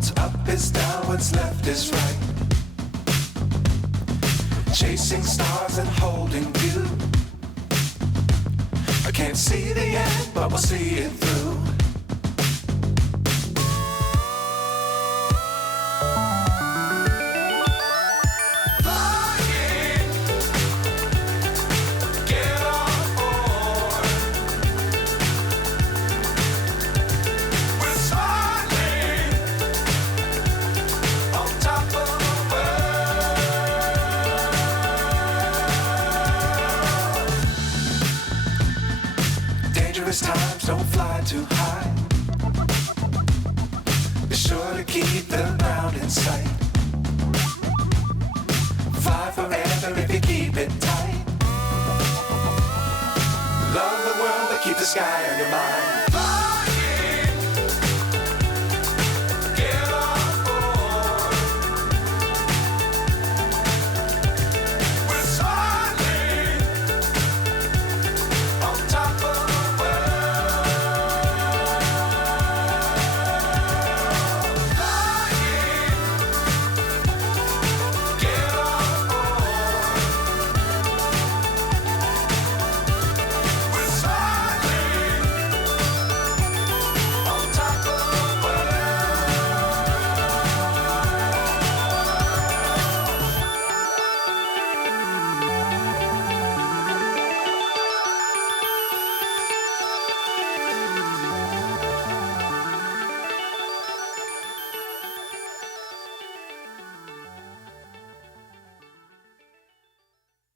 What's up is down, what's left is right. Chasing stars and holding you. I can't see the end, but we'll see it through. Times don't fly too high. Be sure to keep the ground in sight. Fly forever if you keep it tight. Love the world but keep the sky on your mind.